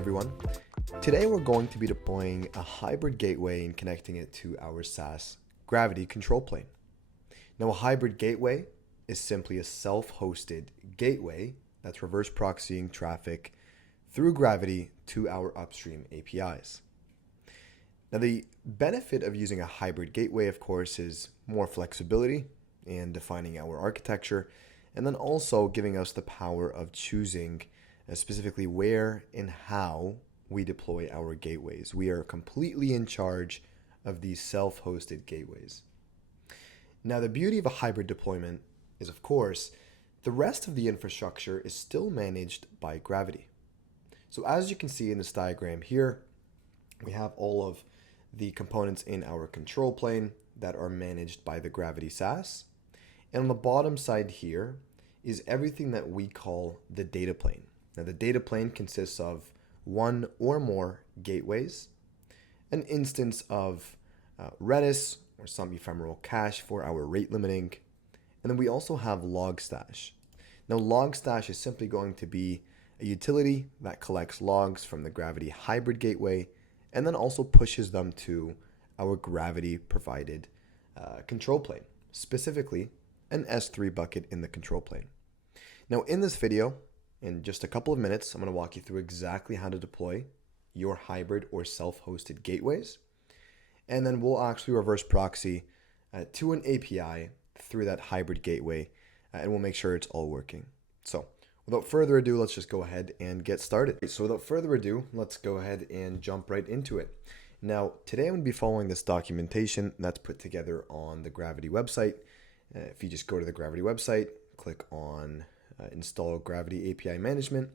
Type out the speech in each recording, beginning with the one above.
everyone. Today we're going to be deploying a hybrid gateway and connecting it to our SaaS Gravitee Control Plane. Now, a hybrid gateway is simply a self-hosted gateway that's reverse proxying traffic through Gravitee to our upstream APIs. Now, the benefit of using a hybrid gateway, of course, is more flexibility in defining our architecture, and then also giving us the power of choosing specifically where and how we deploy our gateways. We are completely in charge of these self-hosted gateways. Now, the beauty of a hybrid deployment is, of course, the rest of the infrastructure is still managed by Gravitee. So as you can see in this diagram here, we have all of the components in our control plane that are managed by the Gravitee SaaS. And on the bottom side here is everything that we call the data plane. Now, the data plane consists of one or more gateways, an instance of Redis or some ephemeral cache for our rate limiting, and then we also have Logstash. Now, Logstash is simply going to be a utility that collects logs from the Gravitee hybrid gateway and then also pushes them to our Gravitee provided control plane, specifically an S3 bucket in the control plane. Now, in this video, in just a couple of minutes, I'm going to walk you through exactly how to deploy your hybrid or self-hosted gateways. And then we'll actually reverse proxy to an API through that hybrid gateway, and we'll make sure it's all working. So without further ado, let's just go ahead and get started. So without further ado, let's go ahead and jump right into it. Now, today I'm going to be following this documentation that's put together on the Gravitee website. If you just go to the Gravitee website, click on install Gravitee API management,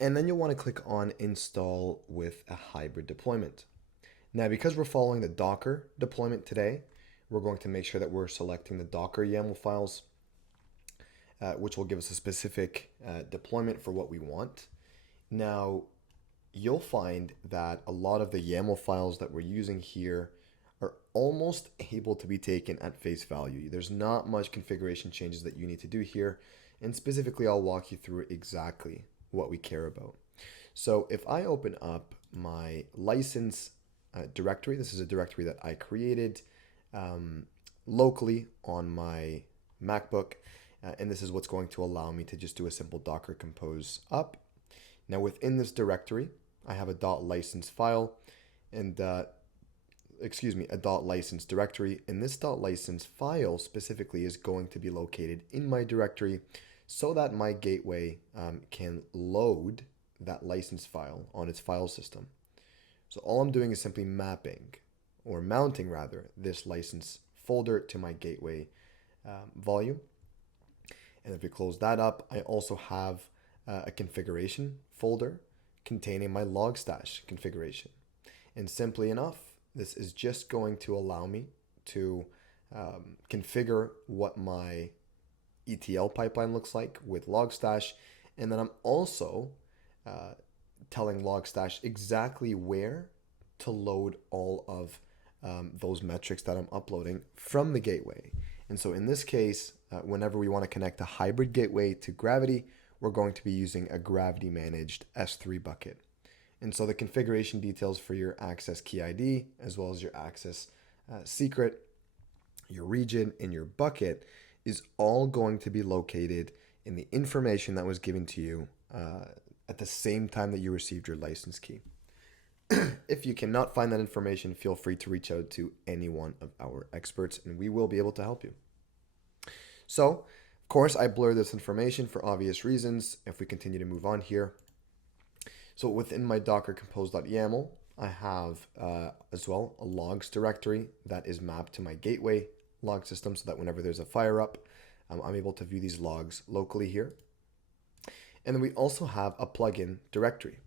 and then you'll want to click on install with a hybrid deployment. Now, because we're following the Docker deployment today, we're going to make sure that we're selecting the Docker YAML files, which will give us a specific deployment for what we want. Now, you'll find that a lot of the YAML files that we're using here are almost able to be taken at face value. There's not much configuration changes that you need to do here. And specifically, I'll walk you through exactly what we care about. So if I open up my license directory, this is a directory that I created locally on my MacBook. And this is what's going to allow me to just do a simple Docker compose up. Now within this directory, I have a .license file and a .license directory. And this .license file specifically is going to be located in my directory so that my gateway can load that license file on its file system. So all I'm doing is simply mapping, or mounting rather, this license folder to my gateway volume. And if we close that up, I also have a configuration folder containing my Logstash configuration. And simply enough, this is just going to allow me to configure what my ETL pipeline looks like with Logstash. And then I'm also telling Logstash exactly where to load all of those metrics that I'm uploading from the gateway. And so in this case, whenever we want to connect a hybrid gateway to Gravitee, we're going to be using a Gravitee managed S3 bucket. And so the configuration details for your access key ID, as well as your access secret, your region, and your bucket is all going to be located in the information that was given to you at the same time that you received your license key. If you cannot find that information, feel free to reach out to any one of our experts and we will be able to help you. So, of course, I blurred this information for obvious reasons. If we continue to move on here. So within my docker compose.yaml, I have as well a logs directory that is mapped to my gateway log system so that whenever there's a fire up, I'm able to view these logs locally here. And then we also have a plugin directory.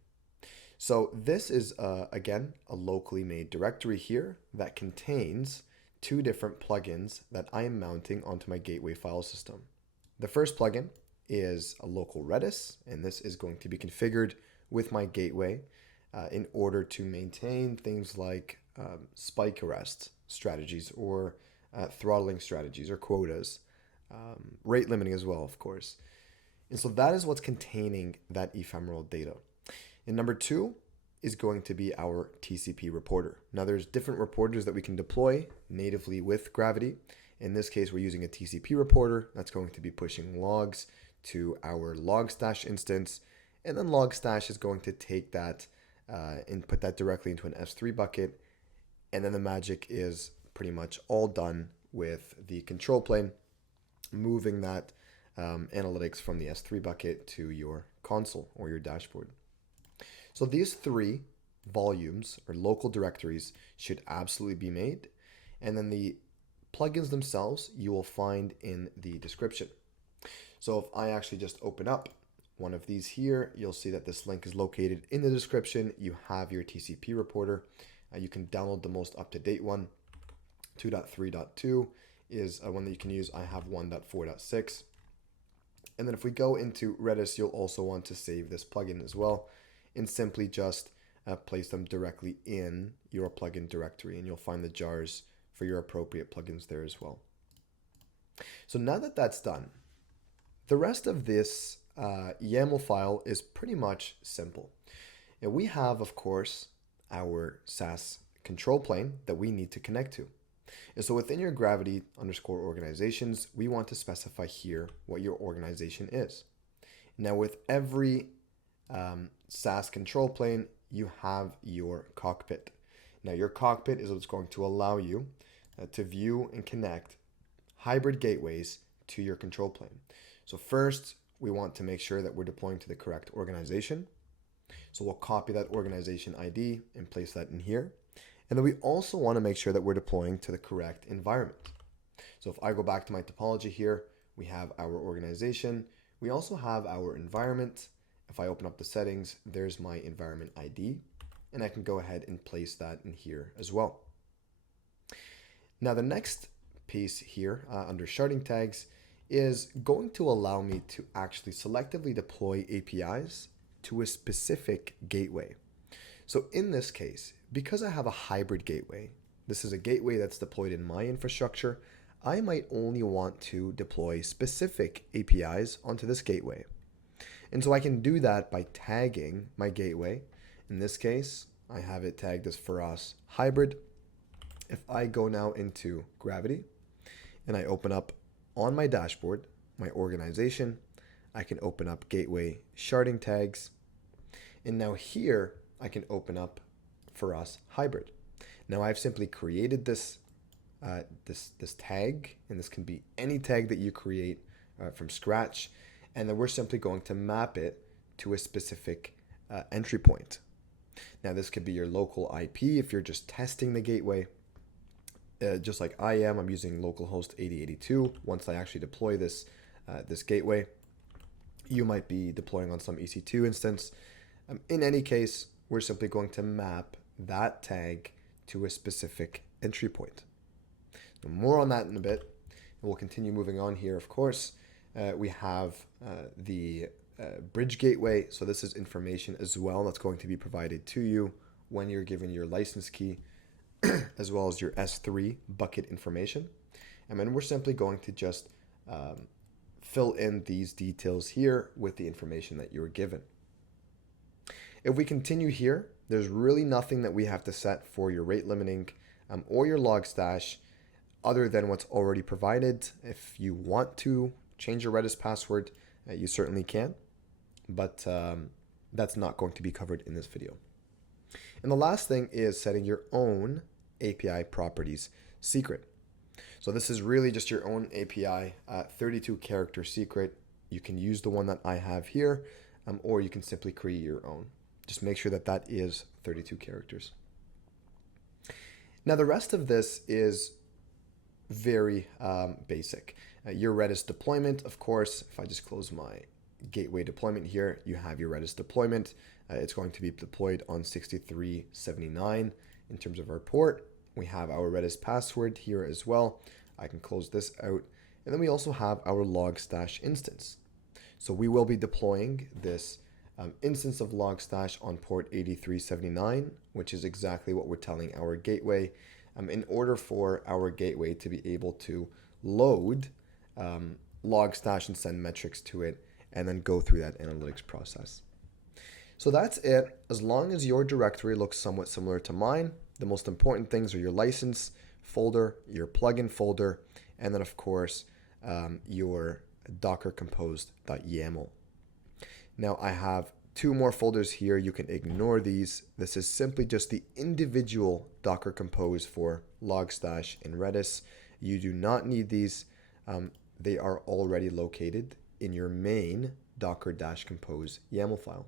So this is, again, a locally made directory here that contains two different plugins that I am mounting onto my gateway file system. The first plugin is a local Redis, and this is going to be configured with my gateway in order to maintain things like spike arrest strategies or throttling strategies or quotas, rate limiting as well, of course. And so that is what's containing that ephemeral data. And number two is going to be our TCP reporter. Now there's different reporters that we can deploy natively with Gravitee. In this case, we're using a TCP reporter that's going to be pushing logs to our Logstash instance, and then Logstash is going to take that and put that directly into an S3 bucket, and then the magic is pretty much all done with the control plane, moving that analytics from the S3 bucket to your console or your dashboard. So these three volumes or local directories should absolutely be made, and then the plugins themselves you will find in the description. So if I actually just open up one of these here, you'll see that this link is located in the description. You have your TCP reporter. You can download the most up-to-date one. 2.3.2 is one that you can use. I have 1.4.6. And then if we go into Redis, you'll also want to save this plugin as well, and simply just place them directly in your plugin directory, and you'll find the jars for your appropriate plugins there as well. So now that that's done, the rest of this YAML file is pretty much simple. And we have, of course, our SaaS control plane that we need to connect to. And so within your Gravitee_organizations, we want to specify here what your organization is. Now with every SaaS control plane, you have your cockpit. Now your cockpit is what's going to allow you to view and connect hybrid gateways to your control plane. So first, we want to make sure that we're deploying to the correct organization. So we'll copy that organization ID and place that in here. And then we also want to make sure that we're deploying to the correct environment. So if I go back to my topology here, we have our organization. We also have our environment. If I open up the settings, there's my environment ID, and I can go ahead and place that in here as well. Now the next piece here under sharding tags is going to allow me to actually selectively deploy APIs to a specific gateway. So in this case, because I have a hybrid gateway, this is a gateway that's deployed in my infrastructure, I might only want to deploy specific APIs onto this gateway. And so I can do that by tagging my gateway. In this case, I have it tagged as Firas Hybrid. If I go now into Gravitee and I open up on my dashboard, my organization, I can open up gateway sharding tags. And now here I can open up Firas Hybrid. Now I've simply created this this tag, and this can be any tag that you create from scratch, and then we're simply going to map it to a specific entry point. Now this could be your local IP if you're just testing the gateway. Just like I am, I'm using localhost 8082. Once I actually deploy this this gateway, you might be deploying on some EC2 instance. In any case, we're simply going to map that tag to a specific entry point. Now, more on that in a bit. We'll continue moving on here. Of course, we have the bridge gateway. So this is information as well that's going to be provided to you when you're given your license key, as well as your S3 bucket information. And then we're simply going to just fill in these details here with the information that you were given. If we continue here, there's really nothing that we have to set for your rate limiting or your Logstash other than what's already provided. If you want to change your Redis password, you certainly can, but that's not going to be covered in this video. And the last thing is setting your own API properties secret. So this is really just your own API, 32 character secret. You can use the one that I have here, or you can simply create your own. Just make sure that that is 32 characters. Now the rest of this is very basic. Your Redis deployment, of course, if I just close my gateway deployment here, you have your Redis deployment. It's going to be deployed on 6379 in terms of our port. We have our Redis password here as well. I can close this out. And then we also have our Logstash instance. So we will be deploying this instance of Logstash on port 8379, which is exactly what we're telling our gateway in order for our gateway to be able to load Logstash and send metrics to it and then go through that analytics process. So that's it. As long as your directory looks somewhat similar to mine, the most important things are your license folder, your plugin folder, and then of course your docker compose.yaml. Now I have two more folders here. You can ignore these. This is simply just the individual Docker Compose for Logstash and Redis. You do not need these. They are already located in your main docker-compose YAML file.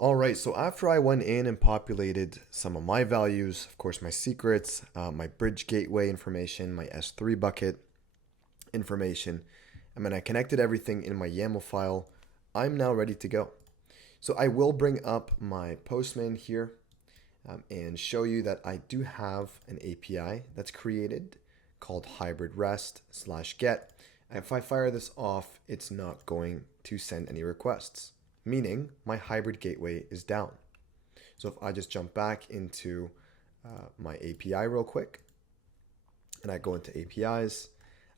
All right, so after I went in and populated some of my values, of course, my secrets, my bridge gateway information, my S3 bucket information, and then I connected everything in my YAML file, I'm now ready to go. So I will bring up my Postman here and show you that I do have an API that's created called hybrid rest/get. If I fire this off, it's not going to send any requests, meaning my hybrid gateway is down. So if I just jump back into my API real quick and I go into APIs,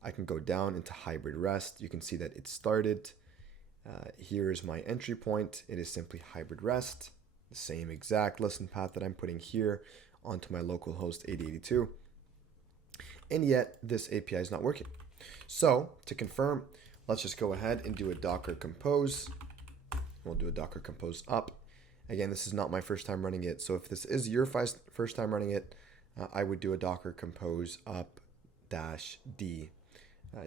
I can go down into hybrid rest. You can see that it started. Here's my entry point. It is simply hybrid rest, the same exact listen path that I'm putting here onto my localhost 8082. And yet this API is not working. So to confirm, let's just go ahead and do a Docker Compose. We'll do a Docker Compose up. Again, this is not my first time running it. So if this is your first time running it, I would do a Docker Compose up -d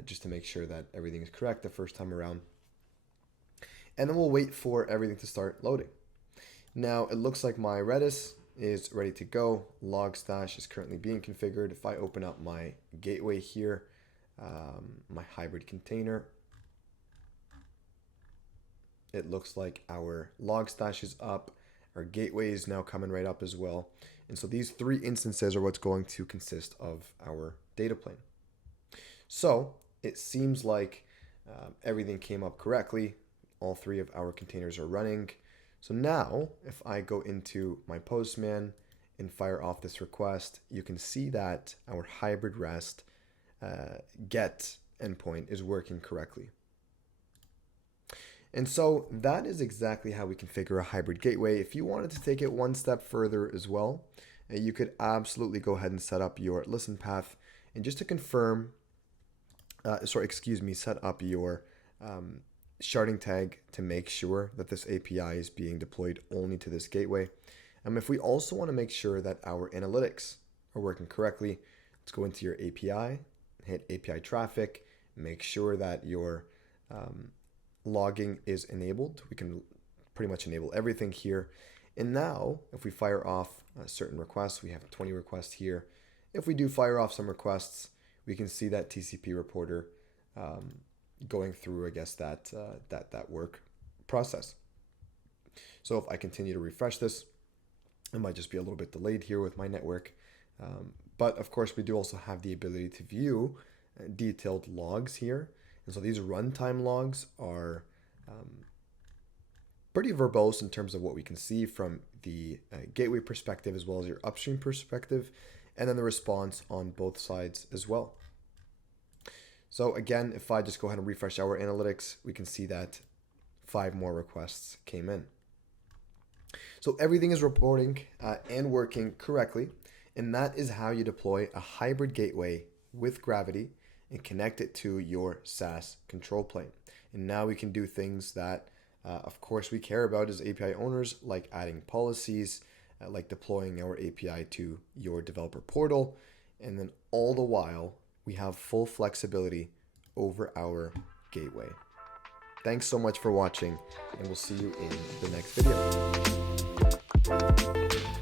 just to make sure that everything is correct the first time around. And then we'll wait for everything to start loading. Now it looks like my Redis is ready to go. Logstash is currently being configured. If I open up my gateway here, my hybrid container, it looks like our Logstash is up. Our gateway is now coming right up as well. And so these three instances are what's going to consist of our data plane. So it seems like everything came up correctly. All three of our containers are running. So now if I go into my Postman and fire off this request, you can see that our hybrid rest get endpoint is working correctly. And so that is exactly how we configure a hybrid gateway. If you wanted to take it one step further as well, you could absolutely go ahead and set up your listen path. And just to confirm, set up your sharding tag to make sure that this API is being deployed only to this gateway. If we also want to make sure that our analytics are working correctly, let's go into your API, hit API traffic, make sure that your logging is enabled. We can pretty much enable everything here. And now if we fire off certain requests, we have 20 requests here. If we do fire off some requests, we can see that TCP reporter going through, I guess, that work process. So if I continue to refresh this, it might just be a little bit delayed here with my network. But of course, we do also have the ability to view detailed logs here. And so these runtime logs are pretty verbose in terms of what we can see from the gateway perspective as well as your upstream perspective, and then the response on both sides as well. So again, if I just go ahead and refresh our analytics, we can see that 5 more requests came in. So everything is reporting and working correctly, and that is how you deploy a hybrid gateway with Gravitee and connect it to your SaaS control plane. And now we can do things that, of course, we care about as API owners, like adding policies, like deploying our API to your developer portal, and then all the while, we have full flexibility over our gateway. Thanks so much for watching, and we'll see you in the next video.